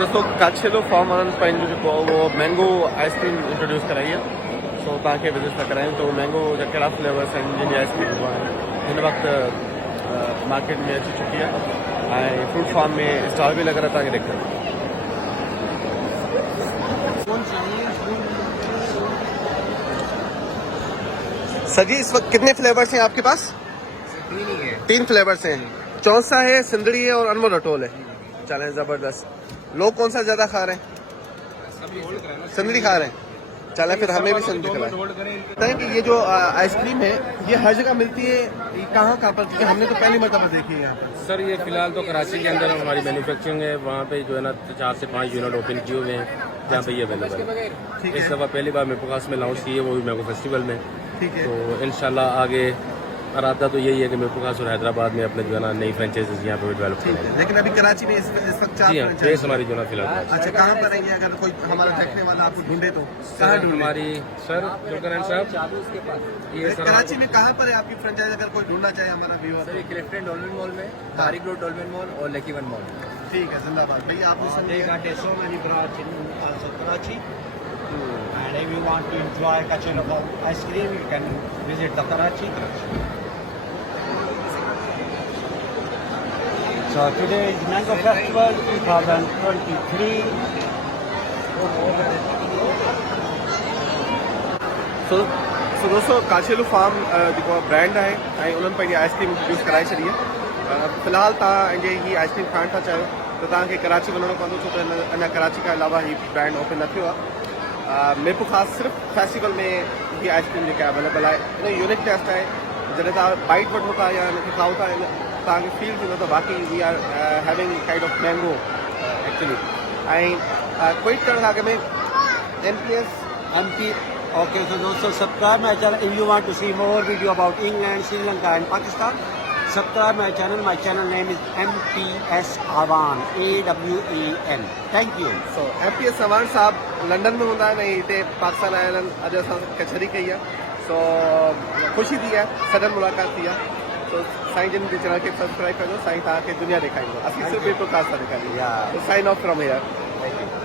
दोस्तों काछेलो फार्म वारनि पंहिंजो जेको वो मैंगो आइसक्रीम इंट्रोड्यूस कराई आहे। सो तव्हांखे विज़िट था करायूं तो मैंगो जा कहिड़ा फ्लेवर्स आहिनि जिन जी आइसक्रीम हिन वक़्तु मार्केट में अची चुकी आहे ऐं फ्रूट फार्म में स्टॉल बि लॻल आहे तव्हांखे ॾेखारियो। सर जी इस वक्त कितने फ्लेवर्स हैं आपके पास? तीन ही है। 3 फ्लेवर्स हैं, चौसा है, सिंदड़ी है और अनमोल रटोल है। चलें ज़बरदस्त। लोग कौन सा ज़्यादा खा रहे हैं? सिंदड़ी खा रहे हैं। चलें फिर हमें भी सिंदड़ी खिलाएं। बताएं कि ये जो आइसक्रीम है ये हर जगह मिलती है, ये कहाँ पर? क्योंकि हमने तो पहली मरतबा देखी है यहाँ पर। सर ये फिलहाल तो कराची के अंदर हमारी मैन्युफैक्चरिंग है, वहाँ पे जो है ना 4 से 5 यूनिट ओपन किए हुए हैं जहाँ पे ये अवेलेबल है। इस दफ़ा पहली बार मेरे पास में लॉन्च की है, वो भी मैंगो फेस्टिवल में। ठीक है। तो इंशाल्लाह आगे इरादा तो यही है कि मेरे पास और हैदराबाद में अपने जो है ना नई फ्रेंचाइजीज यहाँ पे डेवलप ठीक है। लेकिन अभी कराची में इस वक्त 4 जी हाँ, बेस हमारी जो है ना फिलहाल। अच्छा, कहाँ पर है ये? अगर कोई हमारा देखने वाला आपको ढूंढे तो सर हमारी सर जुलकरन साहब ये सर कराची में कहाँ पर है आपकी फ्रेंचाइज, अगर कोई ढूंढना चाहे हमारा viewer? Sir Clifton dolphin mall में, तारिक रोड डॉल्फिन मॉल और लकी वन मॉल। ठीक है, जिंदाबाद भैया। आपने They got so many branch in also Karachi. And if you want to enjoy Kachelo ice cream, you can visit the Karachi. So today is Mango Festival 2023. सो दोस्तों काछेलो farm जेको brand आहे ऐं उन्हनि पंहिंजी आइसक्रीम इंट्रोड्यूस कराए छॾी आहे। फ़िलहाल तव्हां जे हीअ आइसक्रीम खाइण था चाहियो त तव्हांखे कराची वञिणो पवंदो, छो त अञा कराची खां अलावा हीअ ब्रांड ओपन न थियो आहे। मीरपुर ख़ासि सिर्फ़ु फेस्टिवल में हीअ आइसक्रीम जेका अवेलेबल आहे इन यूनिक टेस्ट आहे। जॾहिं तव्हां बाइट वठो था या हिनखे खाओ था तव्हांखे फील थींदो त वाकई we are having kind of mango actually. ऐं क्विट करण खां अॻु में NPS MP. Okay, so also subscribe my channel if you want to see more video about England, Sri Lanka and Pakistan. Subscribe my channel. My channel name is MPS Awan, AWAN. Thank you. So MPS Awan साहब London में हूंदा आहिनि ऐं हिते Pakistan oil आहिनि। अॼु असां कचहरी कई आहे, सो ख़ुशी थी आहे, सडन मुलाक़ात थी आहे। तो साईं जिन चैनल खे सब्सक्राइब कजो, साईं तव्हांखे दुनिया ॾेखारींदो। असीं सिर्फ़ु मीरपुर ख़ासि था ॾेखारियूं। Sign off from here. Thank you.